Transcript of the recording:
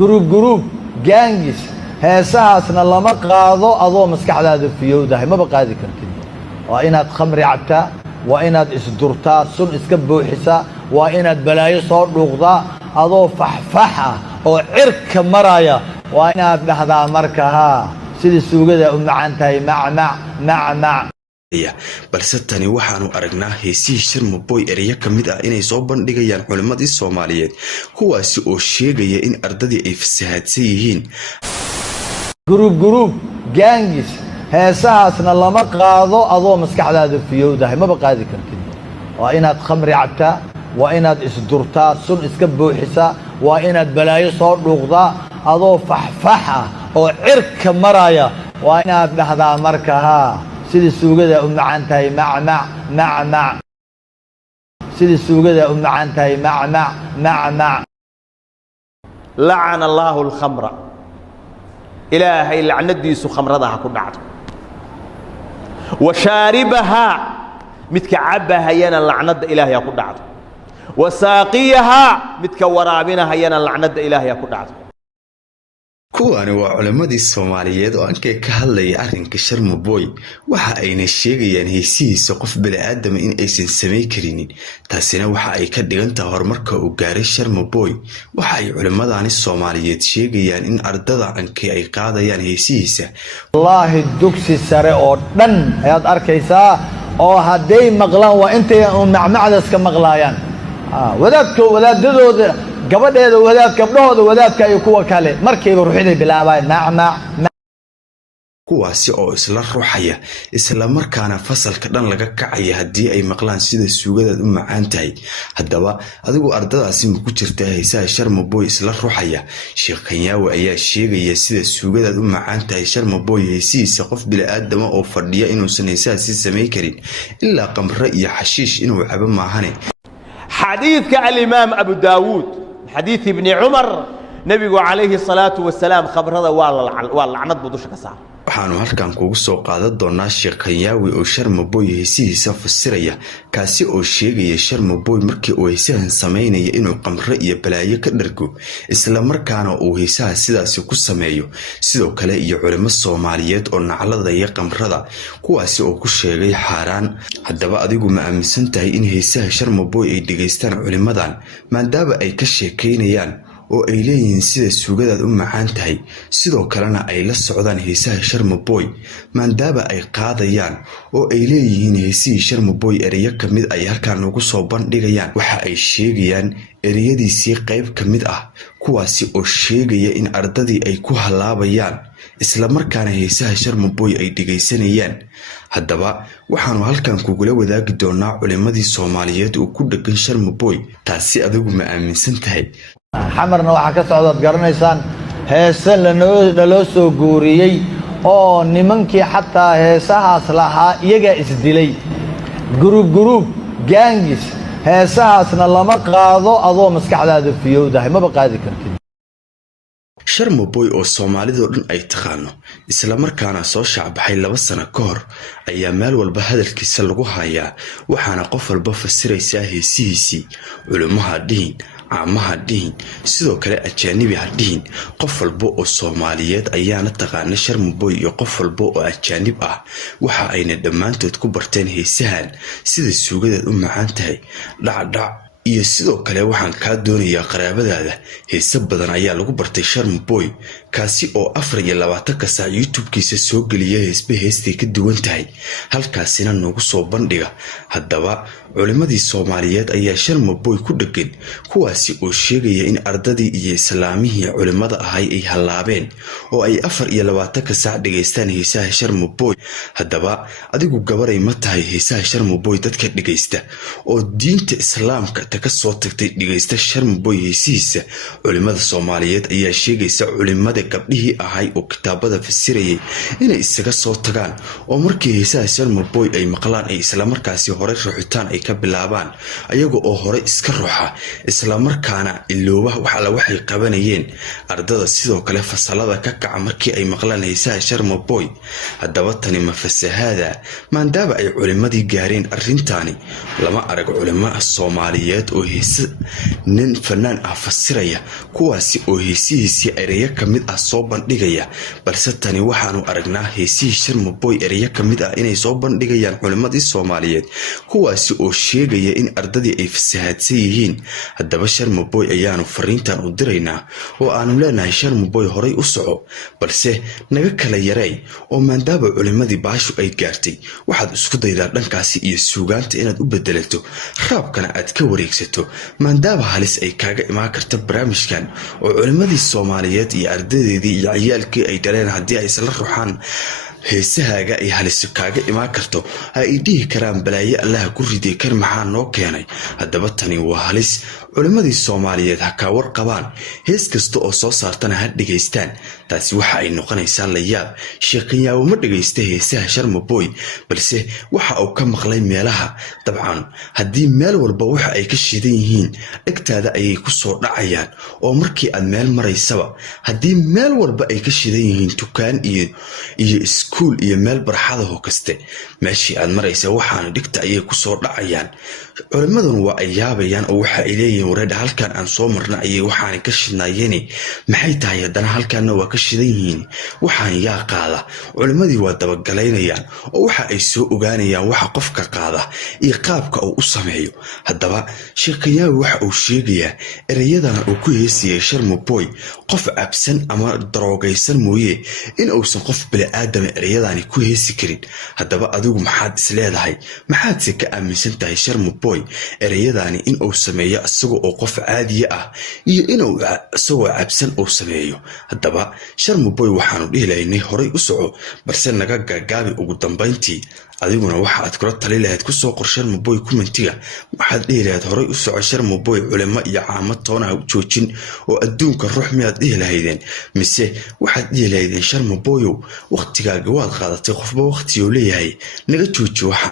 جروب جانجس heesahaasna lama qaado adoo maskaxdaada fiyowdahay maba qaadi kartid waa inaad khamri cabtaa waa inaad isdurtaa sun iska buuxisaa waa inaad balaayo soo dhuuqdaa adoo faxfax ah oo cirka maraya waa inaad dhahdaa marka haa sidii suugada u macaan tahay macmac balse tani waxaanu aragnaa heesihii Sharmaboy ereya kamid ah inay soo bandhigayaan culimadii Soomaaliyeed kuwaasi oo sheegaya in ardadii ay fasahaadsan yihiin جروب جانجس heesahaasna lama qaado adoo maskaxdaada fiyowdahay maba qaadi kartid waa inaad khamri cabtaa waa inaad isdurtaa sun iska buuxisaa waa inaad balaayo soo dhuuqdaa adoo faxfax ah oo cirka maraya waa inaad dhahdaa marka haa sidii suugada u macaan tahay macmac sidii suugada u macaan tahay macmac لعن الله الخمر إلهي لعنتيس خمرها كدعت وشاربها متكعبها ينا لعنت إلهي كدعت وساقيها متكورابينها ينا لعنت إلهي كدعت kuwani waa culimadii Soomaaliyeed oo ankay ka hadlayay arrinka Sharmaboy waxa ayna sheegayaan heesihiisa qof bini aadam in aysan sameey karin taasina waxa ay ka dhigantaa horumarka uu gaaray Sharmaboy waxa ay culimadani Soomaaliyeed sheegayaan in ardada ankay ay qaadayaan heesihiisa wallahi dugsi sare oo dhan ayaad arkaysaa oo haday maqlaan waa intay macmacdaas ka maqlaayaan wadaadadooda gabadheeda wadaad gabdhahooda wadaadka ay kuwa kale markayba ruuxday bilaabaan macmac kuwaasi oo isla ruuxaya isla markaana fasalka dhan laga kacaya hadii ay maqlaan sida suugada u macaan tahay hadaba adigu ardadaasi ma ku jirtaa heesaha Sharmaboy isla ruuxaya Sheekh Kanyaawe ayaa sheegaya sida suugada u macaan tahay Sharmaboy heesiisa qof bil aadam oo fadhiya inuu sameeyay sameey karin illa qamra iyo xashiish inuu cabo maahane حديث الإمام أبو داود حديث ابن عمر نبي عليه الصلاة والسلام خبر هذا واللعنات بدوش كسار waxaanu halkan kugu soo qaadan doonaa Sheekh Kanyaawe oo Sharmaboy heesihiisa fasiraya kaasi oo sheegaya Sharmaboy markii uu heesahan sameynaya inuu qamro iyo balaayo ka dhargo isla markaana uu heesaha sidaas ku sameeyo sidoo kale iyo culimo Soomaaliyeed oo naclada iyo qamrada kuwaasi oo ku sheegay xaraan hadaba adigu ma aaminsan tahay in heesaha Sharmaboy ay dhigeystaan culimadan maadaama ay ka sheekeynayaan oo ay leeyihiin sida suugada u macaan tahay sidoo kalena ay la socdaan heesaha Sharmaboy maadaama ay qaadayaan oo ay leeyihiin heesihii Sharmaboy ereya kamid ay halkaan ugu soo bandhigayaan waxa ay sheegayaan ereyadiisii qayb kamid ah kuwaasi oo sheegaya in ardadii ay ku halaabayaan isla markaana heesaha Sharmaboy ay dhigeysanayaan hadaba waxaanu halkaan kugula wadaagi doonaa culimadii Soomaaliyeed oo ku dhagan Sharmaboy taasi adigu ma aaminsan tahay xamarna waxa ka socdaad garanaysaan heesan loo soo guuriyay oo nimankii xataa heesahaas lahaa iyaga isdilay group gangis heesahaasna lama qaado adoo maskaxdaada fiyowdahay maba qaadi kartid Sharmaboy oo Soomaalidu dhan ay taqaano isla markaana soo shacbaxay 2 sano ka hor ayaa meel walba hadalkiisa lagu hayaa waxaana qof walba fasiraysaa heesihiisii culimaha dhihin عامها دين sidoo kale ajaanibi hadin qof walba oo Soomaaliyeed ayaana taqaan Sharmaboy iyo qof walba oo ajaanib ah waxa ayna dhamaantood ku barteen heesahan sida suugada u macaan tahay dhacdhac iyo sidoo kale waxaan ka doonayaa qaraabadaada heesa badan ayaa lagu bartay Sharmaboy kaasi oo 24 ka saac YouTube-kiisa soo galiyay heestay ka duwan tahay halkaasina noogu soo bandhiga hadaba culimadii Soomaaliyeed ayaa Sharmaboy ku dhagan kuwaasi oo sheegaya in ardadii iyo islaamihii culimada ahay ay halaabeen oo ay 24 ka saac dhigeystaan heesaha Sharmaboy hadaba adigu gabaray ma tahay heesaha Sharmaboy dadka dhigeysta oo diinta islaamka ka soo tagtay dhigeysta Sharmaboy heesihiisa culimada Soomaaliyeed ayaa sheegaysa culimada gabdhihii ahay oo kitaabada fasirayay inay isaga soo tagaan oo markii heesaha Sharmaboy ay maqlaan ay isla markaasi hore ruuxitaan ay ka bilaabaan ayaga oo hore iska ruuxa isla markaana ilooba waxa waxay qabanayeen ardada sidoo kale fasalada ka kaca markii ay maqlaan heesaha Sharmaboy haddaba tani ma fasahaada maadaama ay culimadii gaareen arrintaani lama arag culimo Soomaaliyeed oo heesa nin fanaan ah fasiraya kuwaasi oo heesihiisii ereyo kamid ah soo bandhigaya balse tani waxaanu aragnaa heesihii Sharmaboy ereyo kamid ah inay soo bandhigayaan culimadii Soomaaliyeed kuwaasi oo sheegaya in ardadii ay fasahaadsan yihiin haddaba Sharmaboy ayaanu fariintan u diraynaa oo aanu leenahay Sharmaboy horay u soco balse naga kala yaray oo maadaama culimadii baashu ay gaartay waxaad isku daydaa dhankaasi iyo suugaanta inaad u bedelato raabkana aad ka wareegsato maadaama halis ay kaaga imaan karta barnaamijkan oo culimadii Soomaaliyeed iyo ardadeedii iyo ciyaalkii ay dhaleen haddii ay isla ruuxaan heesahaaga ay halis kaaga imaan karto ay dhihi karaan balaaye Allah ku riday kar maxaa noo keenay haddaba tani waa halis culimadii Soomaaliyeed ha ka warqabaan hees kasta oo soo saartana ha dhageystaan taasi waxa ay noqonaysaa la yaab sheekhiyaabo ma dhageysta heesaha Sharmaboy balse waxa uu ka maqlay meelaha dabcan haddii meel walba waxa ay ka shidan yihiin dhagtaada ayay ku soo dhacayaan oo markii aad meel maraysaba haddii meel walba ay ka shidan yihiin dukaan iyo iskuul iyo meel barxada oo kaste meeshii aad maraysa waxaan dhigta ayay ku soo dhacayaan culimadan waa ay yaabayaan oo waxa ay leeyihiin wareed halkan aan soo marna ayay waxaan ka shidnaayeen maxay tahay haddana halkaana waa ka shidan yihiin waxaan yaa qaada culimadii waa dabagalaynayaan oo waxa ay soo ogaanayaan waxa qofka qaada iyo qaabka uu u sameeyo haddaba sheekayaawi waxa uu sheegayaa erayadan uu ku heesiyay Sharmaboy qof cabsan ama daroogaysan mooyee in uusan qof bili aadam erayadani ku heesi karin haddaba adigu maxaad isleedahay maxaad si ka aaminsan tahay Sharmaboy erayadani in uu sameeyo asagoo oo qof caadi ah iyo inuu asagoo cabsan uu sameeyo haddaba Sharmaboy waxaanu dhihilaynay horay u soco balse naga gaagaabi ugu dambeyntii adiguna waxa aad kula tali lahayd ku soo qor Sharmaboy commentiga waxaad dhihi lahayd horay u soco Sharmaboy culimo iyo caamad toona u joojin oo adduunka ruux miyaad dhihi lahaydeen mise waxaad dhihi lahaydeen Sharmaboy waqtigaaga waad qaadatay qofba waqti uu leeyahay naga jooji waxa